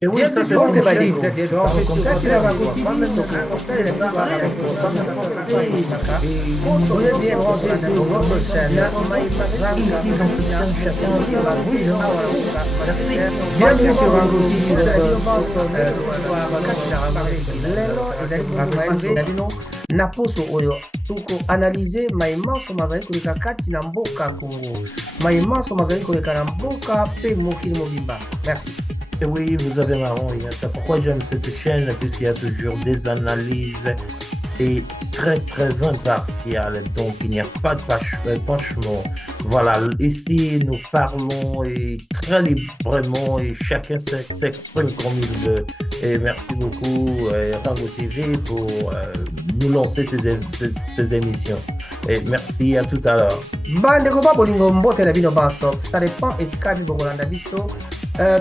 Et oui, ça c'est Bienvenue une Badi, chaîne vous êtes bien dans comme Facebook ça, TV, vous êtes bien branché sur votre chaîne. Ici dans cette chaîne, chacun vivra merci. Bienvenue sur Rango TV, votre naposo oyo tuko analyse maimaso mazali koleka kati na mboka Congo, maimaso mazali koleka na mboka pe mokili mobimba. Merci. Et oui, vous avez marrant. C'est pourquoi j'aime cette chaîne, puisqu'il y a toujours des analyses et très impartiales. Donc, il n'y a pas de penchement. Voilà, ici, nous parlons et très librement et chacun s'exprime comme il veut. Et merci beaucoup, Rango TV, pour nous lancer ces émissions. Et merci, à tout à l'heure. Bandeko ba bolingo mbote na bino baso, ça dépend esika bi bokolanda biso.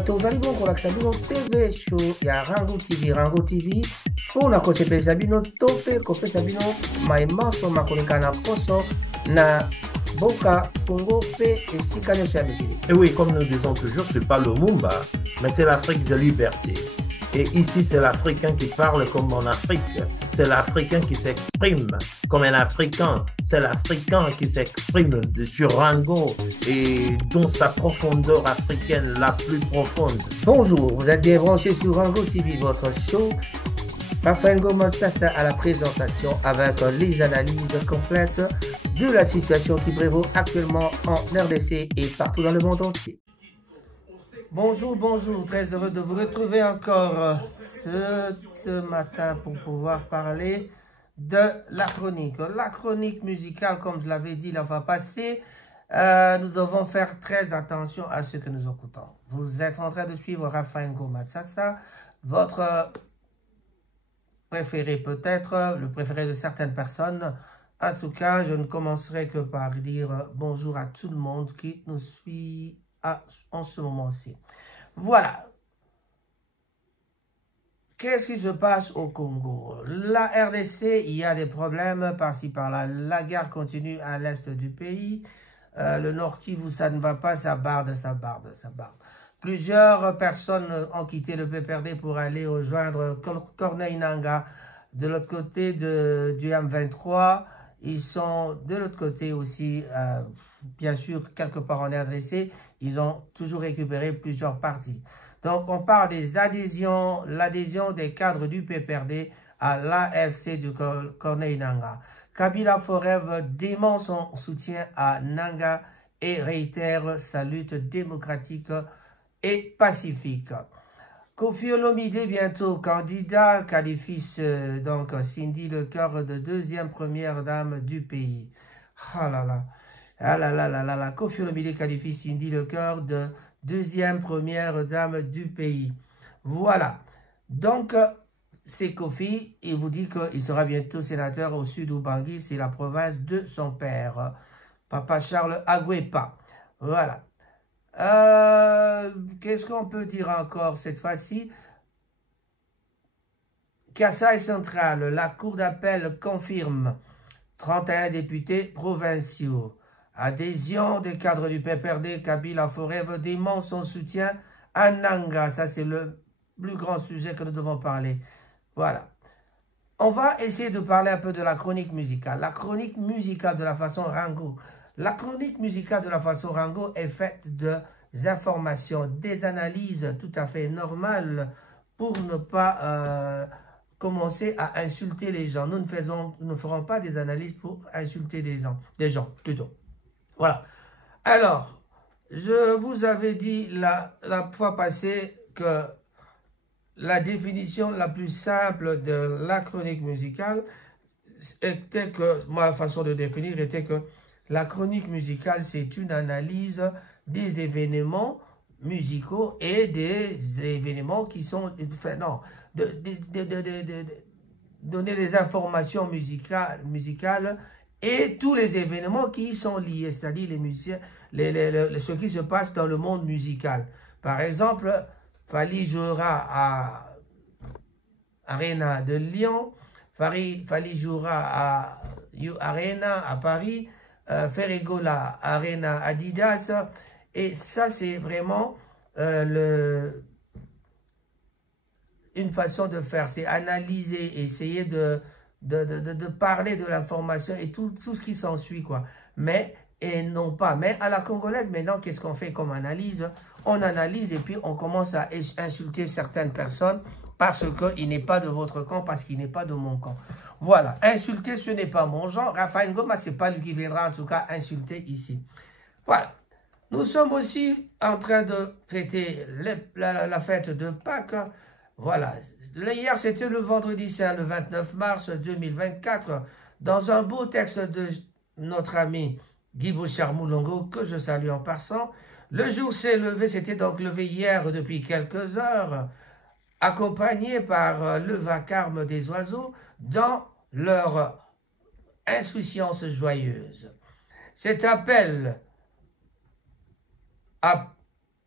Tozali bon kolakisa bino TV show ya Rango TV, Rango TV. Mpona kosepelisa bino to mpe kopesa bino maimaso makoleka na poso na boka Congo mpe esika nyonso ya mikili. Et oui, comme nous disons toujours, c'est pas le Mumba, mais c'est l'Afrique de liberté. Et ici, c'est l'Africain qui parle comme en Afrique. C'est l'Africain qui s'exprime comme un Africain. C'est l'Africain qui s'exprime sur Rango et dans sa profondeur africaine la plus profonde. Bonjour, vous êtes bien branché sur Rango TV, votre show. Raphaël Ngomatsasa à la présentation avec les analyses complètes de la situation qui prévaut actuellement en RDC et partout dans le monde entier. Bonjour, bonjour, très heureux de vous retrouver encore ce matin pour pouvoir parler de la chronique. La chronique musicale, comme je l'avais dit la fois passée, nous devons faire très attention à ce que nous écoutons. Vous êtes en train de suivre Raphaël Ngomatsasa, votre préféré peut-être, le préféré de certaines personnes. En tout cas, je ne commencerai que par dire bonjour à tout le monde qui nous suit en ce moment-ci. Voilà. Qu'est-ce qui se passe au Congo? La RDC, il y a des problèmes par-ci par-là. La guerre continue à l'est du pays. Le Nord Kivu, ça ne va pas, ça barde, ça barde, ça barde. Plusieurs personnes ont quitté le PPRD pour aller rejoindre Corneille Nangaa de l'autre côté du M23. Ils sont de l'autre côté aussi, bien sûr, quelque part en RDC. Ils ont toujours récupéré plusieurs partis. Donc, on parle des adhésions, l'adhésion des cadres du PPRD à l'AFC du Corneille Nangaa. Kabila Forever dément son soutien à Nangaa et réitère sa lutte démocratique et pacifique. Kofi Olomide, bientôt candidat, qualifie donc Cindy Lecoeur de deuxième première dame du pays. Ah là là, ah là là là là là, Kofi Olomide qualifie Cindy Lecoeur de deuxième première dame du pays. Voilà, donc c'est Kofi, il vous dit qu'il sera bientôt sénateur au sud Ubangi, c'est la province de son père, Papa Charles Aguepa. Voilà. Qu'est-ce qu'on peut dire encore cette fois-ci? Kasaï central, la cour d'appel confirme 31 députés provinciaux. Adhésion des cadres du PPRD, Kabila Forever dément son soutien à Nangaa. Ça, c'est le plus grand sujet que nous devons parler. Voilà. On va essayer de parler un peu de la chronique musicale. La chronique musicale de la façon Rango. La chronique musicale de la façon Rango est faite des informations, des analyses tout à fait normales pour ne pas commencer à insulter les gens. Nous ne ferons pas des analyses pour insulter des gens plutôt. Voilà. Alors, je vous avais dit la fois passée que la définition la plus simple de la chronique musicale était que, ma façon de définir était que la chronique musicale, c'est une analyse des événements musicaux et des événements qui sont, enfin non, donner des informations musicales et tous les événements qui y sont liés, c'est-à-dire les musiciens, ce qui se passe dans le monde musical. Par exemple, Fally jouera à Arena de Lyon, Fally jouera à Arena à Paris, Ferregola Arena Adidas, et ça c'est vraiment une façon de faire, c'est analyser, essayer de parler de l'information et tout ce qui s'ensuit, quoi. Mais, et non pas. Mais à la congolaise, maintenant, qu'est-ce qu'on fait comme analyse? On analyse et puis on commence à insulter certaines personnes parce qu'il n'est pas de votre camp, parce qu'il n'est pas de mon camp. Voilà, insulter, ce n'est pas mon genre. Raphaël Ngoma, ce n'est pas lui qui viendra en tout cas insulter ici. Voilà. Nous sommes aussi en train de fêter la fête de Pâques. Voilà. Hier, c'était le vendredi saint, le 29 mars 2024, dans un beau texte de notre ami Guy Bouchard-Moulongo, que je salue en passant. Le jour s'est levé, c'était donc levé hier depuis quelques heures, accompagné par le vacarme des oiseaux dans leur insouciance joyeuse. Cet appel à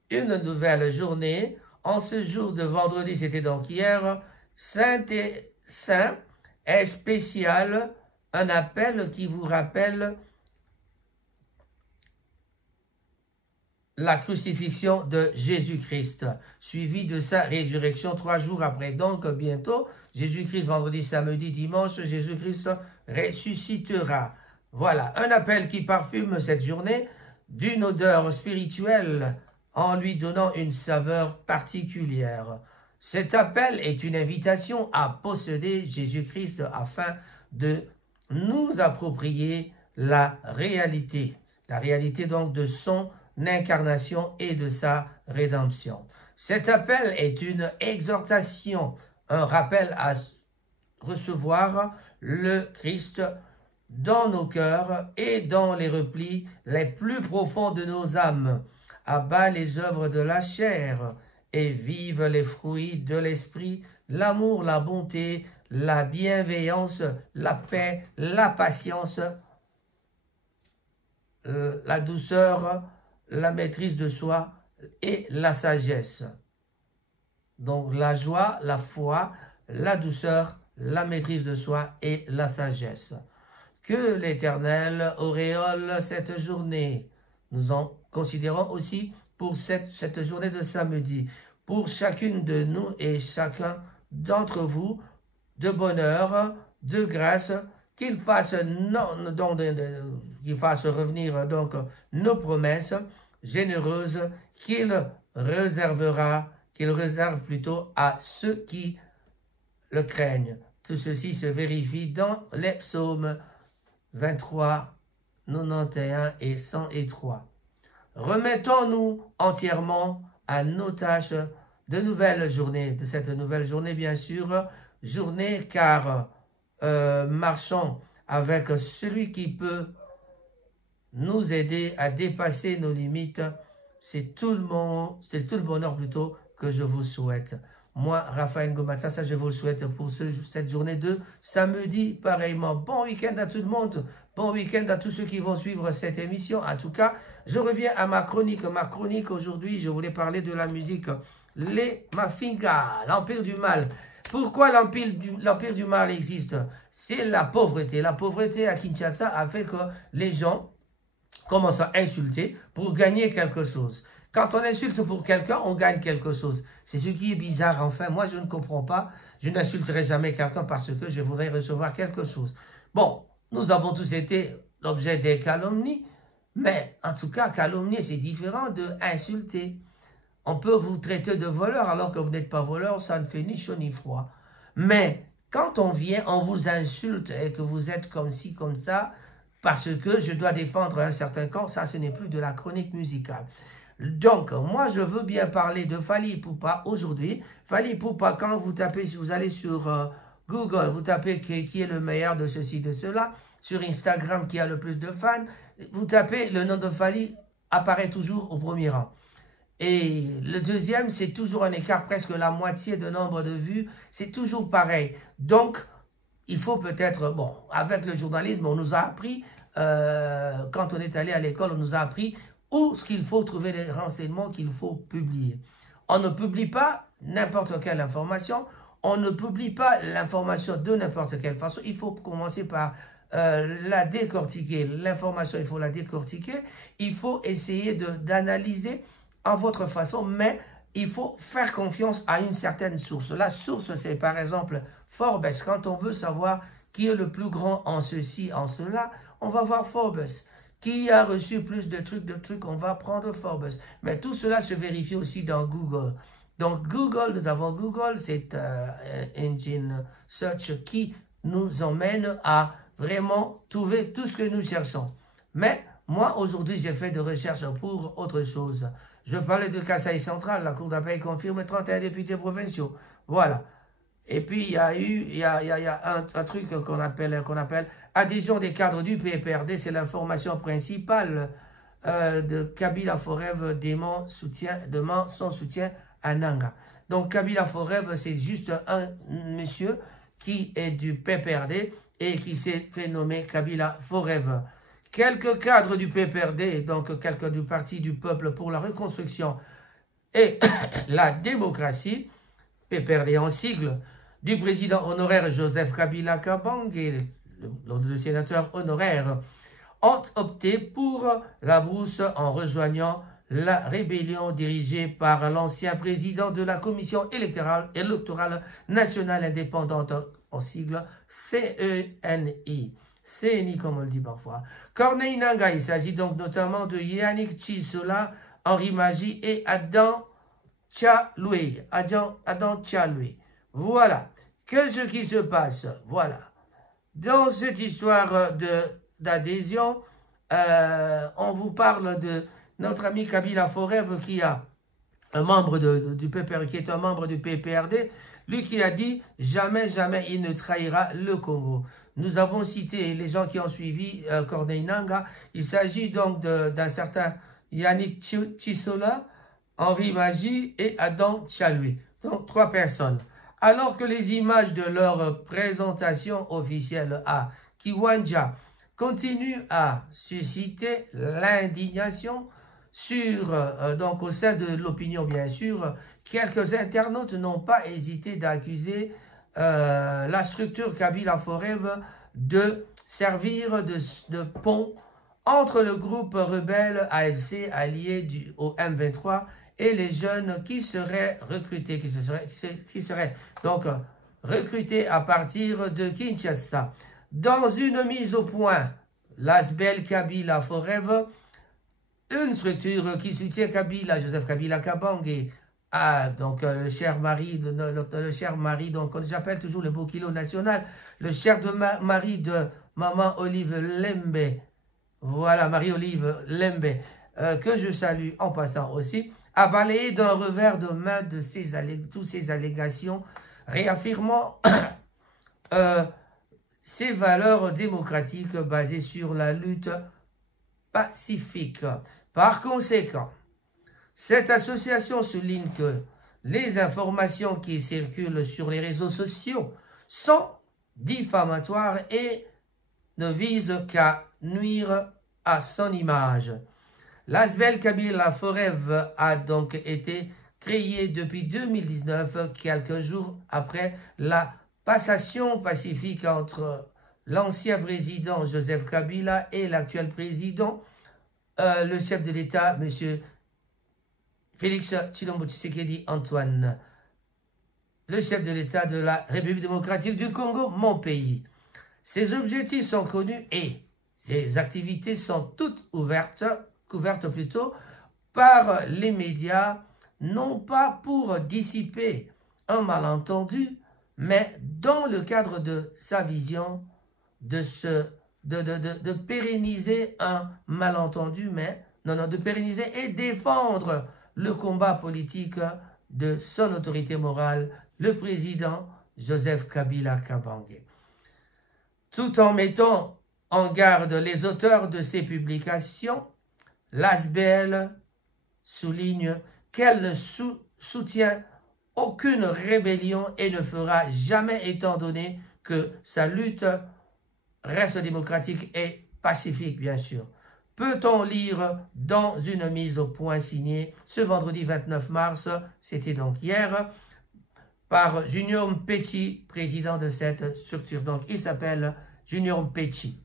une nouvelle journée, en ce jour de vendredi, c'était donc hier, saint est spécial, un appel qui vous rappelle la crucifixion de Jésus-Christ, suivi de sa résurrection 3 jours après. Donc, bientôt, Jésus-Christ, vendredi, samedi, dimanche, Jésus-Christ ressuscitera. Voilà, un appel qui parfume cette journée d'une odeur spirituelle en lui donnant une saveur particulière. Cet appel est une invitation à posséder Jésus-Christ afin de nous approprier la réalité donc de son incarnation et de sa rédemption. Cet appel est une exhortation, un rappel à recevoir le Christ dans nos cœurs et dans les replis les plus profonds de nos âmes. Abat les œuvres de la chair et vive les fruits de l'esprit, l'amour, la bonté, la bienveillance, la paix, la patience, la douceur, la maîtrise de soi et la sagesse. Donc la joie, la foi, la douceur, la maîtrise de soi et la sagesse. Que l'Éternel auréole cette journée. Nous en considérons aussi pour cette journée de samedi, pour chacune de nous et chacun d'entre vous, de bonheur, de grâce, qu'il fasse revenir donc nos promesses généreuses qu'il réserve plutôt à ceux qui le craignent. Tout ceci se vérifie dans les psaumes 23, 91 et 103. Remettons-nous entièrement à nos tâches de cette nouvelle journée, bien sûr, journée car marchons avec celui qui peut nous aider à dépasser nos limites. C'est tout le bonheur plutôt que je vous souhaite. Moi, Raphaël Ngoma, ça je vous le souhaite pour cette journée de samedi. Pareillement, bon week-end à tout le monde. Bon week-end à tous ceux qui vont suivre cette émission. En tout cas, je reviens à ma chronique. Ma chronique aujourd'hui, je voulais parler de la musique. Les Mafinga, l'Empire du Mal. Pourquoi l'Empire du Mal existe? C'est la pauvreté. La pauvreté à Kinshasa a fait que les gens commencent à insulter pour gagner quelque chose. Quand on insulte pour quelqu'un, on gagne quelque chose. C'est ce qui est bizarre, enfin. Moi, je ne comprends pas. Je n'insulterai jamais quelqu'un parce que je voudrais recevoir quelque chose. Bon, nous avons tous été l'objet des calomnies, mais en tout cas, calomnier, c'est différent de insulter. On peut vous traiter de voleur alors que vous n'êtes pas voleur, ça ne fait ni chaud ni froid. Mais quand on vient, on vous insulte et que vous êtes comme ci, comme ça, parce que je dois défendre un certain camp, ça, ce n'est plus de la chronique musicale. Donc, moi, je veux bien parler de Fally Ipupa aujourd'hui. Fally Ipupa, quand vous tapez, si vous allez sur Google, vous tapez qui est le meilleur de ceci, de cela, sur Instagram, qui a le plus de fans, vous tapez le nom de Fally, apparaît toujours au premier rang. Et le deuxième, c'est toujours un écart, presque la moitié de nombre de vues, c'est toujours pareil. Donc, il faut peut-être, bon, avec le journalisme, on nous a appris, quand on est allé à l'école, on nous a appris où ce qu'il faut trouver les renseignements qu'il faut publier. On ne publie pas n'importe quelle information, on ne publie pas l'information de n'importe quelle façon, il faut commencer par la décortiquer. L'information, il faut la décortiquer, il faut essayer d'analyser en votre façon, mais il faut faire confiance à une certaine source. La source, c'est par exemple Forbes. Quand on veut savoir qui est le plus grand en ceci, en cela, on va voir Forbes. Qui a reçu plus de trucs, on va prendre Forbes. Mais tout cela se vérifie aussi dans Google. Donc Google, nous avons Google, c'est engine search qui nous emmène à vraiment trouver tout ce que nous cherchons. Mais moi, aujourd'hui, j'ai fait des recherches pour autre chose. Je parlais de Kasaï Central, la Cour d'appel confirme 31 députés provinciaux. Voilà. Et puis, il y a un truc qu'on appelle adhésion des cadres du PPRD. C'est l'information principale de Kabila Forever demande son soutien à Nanga. Donc, Kabila Forever, c'est juste un monsieur qui est du PPRD et qui s'est fait nommer Kabila Forever. Quelques cadres du PPRD, donc quelques du Parti du Peuple pour la Reconstruction et la démocratie, PPRD en sigle, du président honoraire Joseph Kabila Kabange, le sénateur honoraire, ont opté pour la brousse en rejoignant la rébellion dirigée par l'ancien président de la Commission électorale nationale indépendante, en sigle CENI. CENI, comme on le dit parfois. Corneille Nangaa, il s'agit donc notamment de Yannick Chisola, Henri Magie et Adam Tchaloué. Voilà. Qu'est-ce qui se passe? Voilà. Dans cette histoire d'adhésion, on vous parle de notre ami Kabila Forever qui a un membre du PPRD, qui est un membre du PPRD, lui qui a dit jamais, jamais il ne trahira le Congo. Nous avons cité les gens qui ont suivi Corneille Nangaa. Il s'agit donc d'un certain Yannick Chisola, Henri Magie et Adam Tchaloué. Donc 3 personnes. Alors que les images de leur présentation officielle à Kiwanja continuent à susciter l'indignation donc au sein de l'opinion, bien sûr, quelques internautes n'ont pas hésité d'accuser la structure Kabila Forever de servir de pont entre le groupe rebelle AFC allié au M23 et les jeunes qui seraient recrutés, qui seraient donc recrutés à partir de Kinshasa. Dans une mise au point, l'ASBEL Kabila Forever, une structure qui soutient Kabila, Joseph Kabila Kabange, donc le cher mari, donc j'appelle toujours le Bokilo national, le cher mari de Maman Olive Lembe, voilà, Marie-Olive Lembe, que je salue en passant aussi, a balayé d'un revers de main de toutes ces allégations, réaffirmant ces valeurs démocratiques basées sur la lutte pacifique. Par conséquent, cette association souligne que les informations qui circulent sur les réseaux sociaux sont diffamatoires et ne visent qu'à nuire à son image. L'ASBEL Kabila Forever a donc été créé depuis 2019, quelques jours après la passation pacifique entre l'ancien président Joseph Kabila et l'actuel président, le chef de l'État, M. Félix Tshilombo Tshisekedi Antoine, le chef de l'État de la République démocratique du Congo, mon pays. Ses objectifs sont connus et ses activités sont toutes couvertes plutôt par les médias, non pas pour dissiper un malentendu, mais dans le cadre de sa vision de pérenniser un malentendu, de pérenniser et défendre le combat politique de son autorité morale, le président Joseph Kabila Kabange. Tout en mettant en garde les auteurs de ces publications, l'ASBEL souligne qu'elle ne soutient aucune rébellion et ne fera jamais, étant donné que sa lutte reste démocratique et pacifique, bien sûr. Peut-on lire dans une mise au point signée ce vendredi 29 mars, c'était donc hier, par Junior Mpetshi, président de cette structure. Donc, il s'appelle Junior Mpetshi.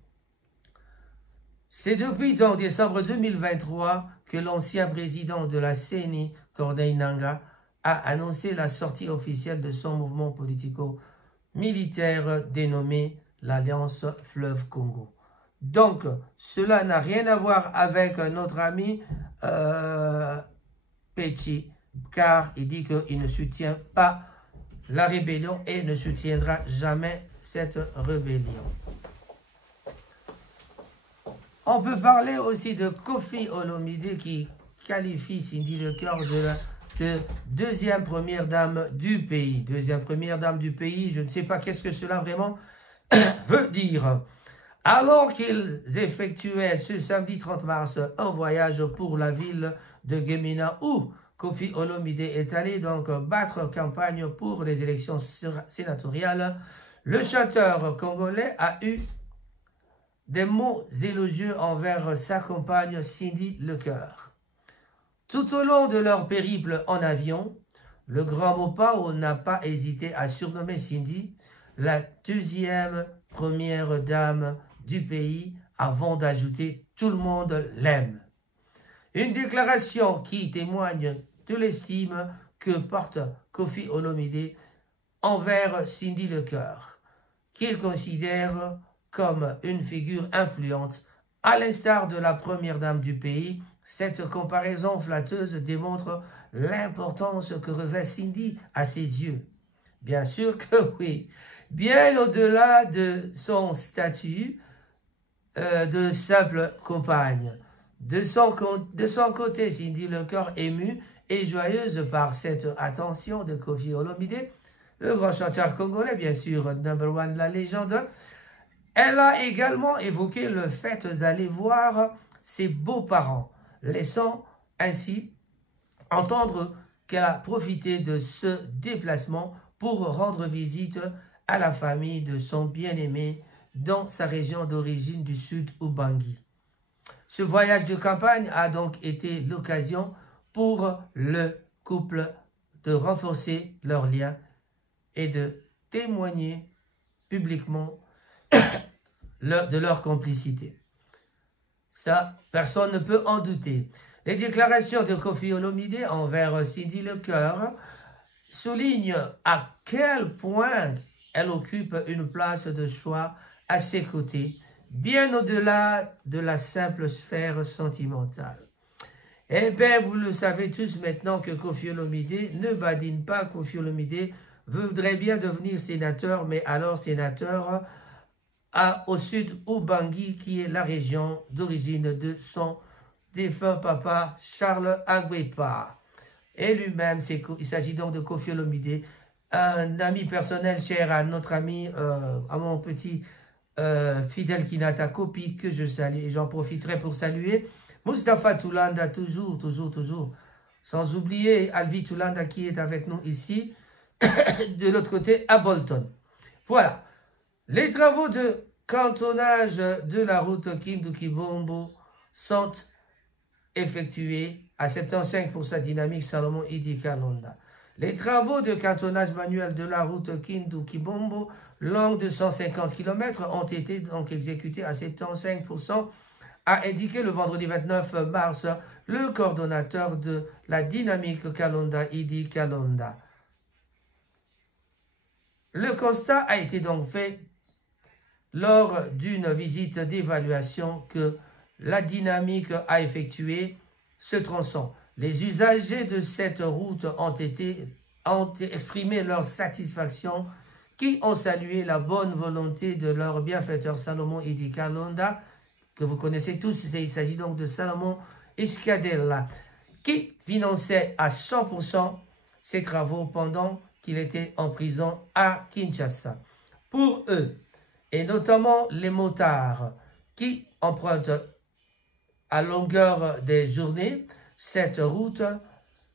C'est depuis donc décembre 2023 que l'ancien président de la CENI, Corneille Nangaa, a annoncé la sortie officielle de son mouvement politico-militaire dénommé l'Alliance Fleuve Congo. Donc, cela n'a rien à voir avec notre ami Petit, car il dit qu'il ne soutient pas la rébellion et ne soutiendra jamais cette rébellion. On peut parler aussi de Koffi Olomide qui qualifie Cindy Lecœur de deuxième première dame du pays. Deuxième première dame du pays, je ne sais pas qu'est-ce que cela vraiment veut dire. Alors qu'ils effectuaient ce samedi 30 mars un voyage pour la ville de Gemina où Koffi Olomide est allé donc battre campagne pour les élections sénatoriales, le chanteur congolais a eu des mots élogieux envers sa compagne Cindy Lecœur. Tout au long de leur périple en avion, le grand Mopao n'a pas hésité à surnommer Cindy la deuxième première dame du pays avant d'ajouter « tout le monde l'aime ». Une déclaration qui témoigne de l'estime que porte Koffi Olomide envers Cindy Lecœur, qu'il considère comme une figure influente. À l'instar de la première dame du pays, cette comparaison flatteuse démontre l'importance que revêt Cindy à ses yeux. Bien sûr que oui, bien au-delà de son statut de simple compagne. De son côté, Cindy Lecœur, émue et joyeuse par cette attention de Koffi Olomide, le grand chanteur congolais, bien sûr, number one de la légende, elle a également évoqué le fait d'aller voir ses beaux-parents, laissant ainsi entendre qu'elle a profité de ce déplacement pour rendre visite à la famille de son bien-aimé dans sa région d'origine du Sud, Ubangi. Ce voyage de campagne a donc été l'occasion pour le couple de renforcer leurs liens et de témoigner publiquement de leur complicité. Ça, personne ne peut en douter. Les déclarations de Koffi Olomide envers Cindy Lecœur soulignent à quel point elle occupe une place de choix à ses côtés, bien au-delà de la simple sphère sentimentale. Eh bien, vous le savez tous maintenant que Koffi Olomide ne badine pas. Koffi Olomide voudrait bien devenir sénateur, mais alors sénateur au sud Ubangi, qui est la région d'origine de son défunt papa Charles Agbépa. Et lui-même, il s'agit donc de Koffi Olomide, un ami personnel cher à notre ami, à mon petit Fidel Kinata Kopi, que je salue. Et j'en profiterai pour saluer Mustapha Toulanda, toujours, sans oublier Alvi Toulanda qui est avec nous ici, de l'autre côté à Bolton. Voilà. Les travaux de cantonnage de la route Kindu-Kibombo sont effectués à 75% dynamique Salomon Idi Kalonda. Les travaux de cantonnage manuel de la route Kindu-Kibombo, longue de 150 km, ont été donc exécutés à 75%, a indiqué le vendredi 29 mars le coordonnateur de la dynamique Kalonda, Idi Kalonda. Le constat a été donc fait lors d'une visite d'évaluation que la dynamique a effectué ce tronçon. Les usagers de cette route ont exprimé leur satisfaction, qui ont salué la bonne volonté de leur bienfaiteur Salomon Idi Kalonda, que vous connaissez tous. Il s'agit donc de Salomon Iskadella, qui finançait à 100% ses travaux pendant qu'il était en prison à Kinshasa. Pour eux, et notamment les motards qui empruntent à longueur des journées cette route,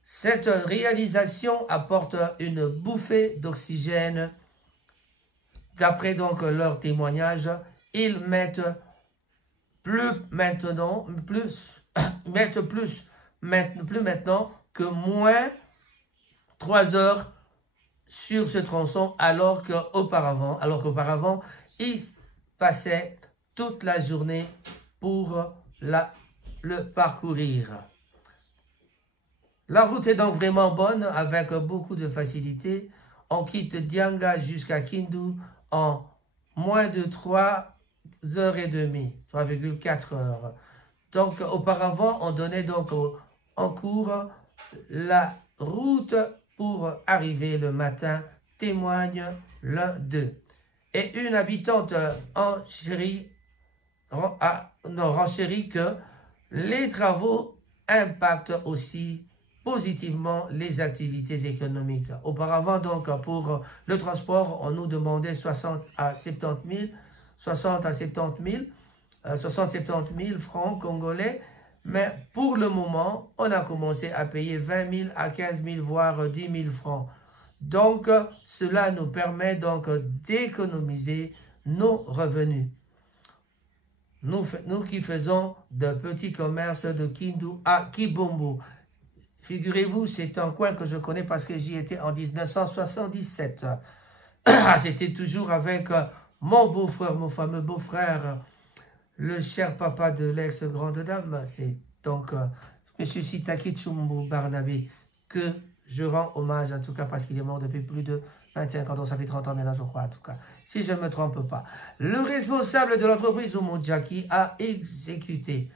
cette réalisation apporte une bouffée d'oxygène. D'après donc leur témoignage, ils mettent plus maintenant que moins 3 heures sur ce tronçon, alors qu'auparavant, ils passaient toute la journée pour le parcourir. La route est donc vraiment bonne, avec beaucoup de facilité. On quitte Dianga jusqu'à Kindu en moins de 3h30, 3,4 heures. Donc, auparavant, on donnait donc en cours la route pour arriver le matin, témoigne l'un d'eux. Et une habitante renchérit que les travaux impactent aussi positivement les activités économiques. Auparavant, donc, pour le transport, on nous demandait 60 à 70 000 francs congolais, mais pour le moment, on a commencé à payer 20 000 à 15 000, voire 10 000 francs. Donc, cela nous permet donc d'économiser nos revenus. Nous qui faisons de petits commerces de Kindu à Kibombo. Figurez-vous, c'est un coin que je connais parce que j'y étais en 1977. C'était toujours avec mon beau-frère, mon fameux beau-frère, le cher papa de l'ex-grande dame. C'est donc M. Sitaki Tchumbu Barnabé que je rends hommage, en tout cas parce qu'il est mort depuis plus de 25 ans, donc ça fait 30 ans maintenant, je crois, en tout cas, si je ne me trompe pas. Le responsable de l'entreprise Umoja qui exécute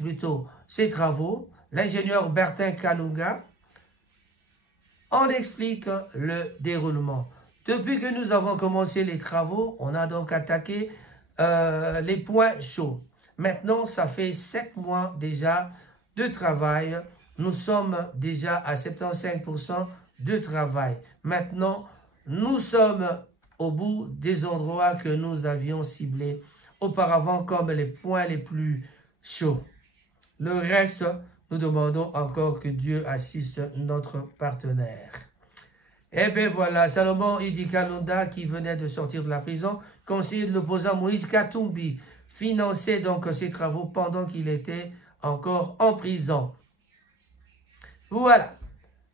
plutôt ses travaux, l'ingénieur Bertin Kalunga, on explique le déroulement. Depuis que nous avons commencé les travaux, on a donc attaqué les points chauds. Maintenant, ça fait 7 mois déjà de travail. Nous sommes déjà à 75% de travail. Maintenant, nous sommes au bout des endroits que nous avions ciblés auparavant comme les points les plus chauds. Le reste, nous demandons encore que Dieu assiste notre partenaire. Eh bien voilà, Salomon Idi Kalonda qui venait de sortir de la prison, conseiller de l'opposant Moïse Katumbi, finançait donc ses travaux pendant qu'il était encore en prison. Voilà.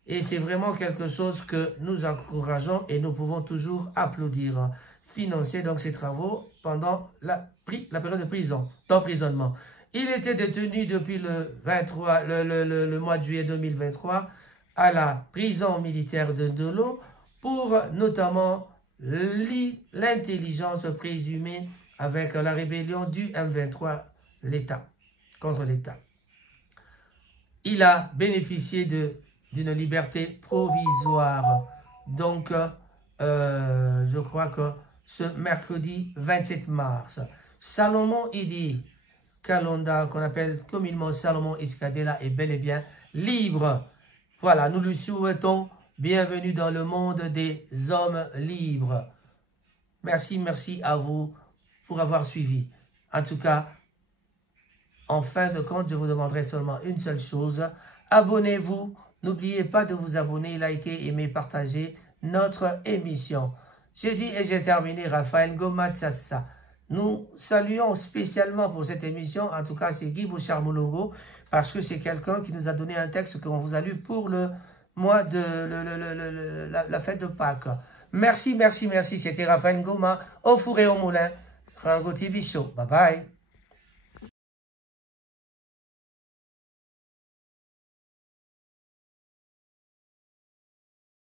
Et c'est vraiment quelque chose que nous encourageons et nous pouvons toujours applaudir. Financer donc ses travaux pendant la période de prison, d'emprisonnement. Il était détenu depuis le mois de juillet 2023 à la prison militaire de Ndolo pour notamment l'intelligence présumée avec la rébellion du M23, l'État, contre l'État. Il a bénéficié d'une liberté provisoire. Donc, je crois que ce mercredi 27 mars, Salomon Idi Kalonda, qu'on appelle communément Salomon Iskadela, est bel et bien libre. Voilà, nous lui souhaitons bienvenue dans le monde des hommes libres. Merci à vous pour avoir suivi. En tout cas, en fin de compte, je vous demanderai seulement une seule chose. Abonnez-vous. N'oubliez pas de vous abonner, liker, aimer, partager notre émission. J'ai dit et j'ai terminé, Raphaël Ngomatsassa. Nous saluons spécialement pour cette émission, en tout cas c'est Guy Bouchard-Moulongo, parce que c'est quelqu'un qui nous a donné un texte qu'on vous a lu pour le mois de la fête de Pâques. Merci. C'était Raphaël Ngoma, au four et au moulin, Rango TV Show. Bye bye.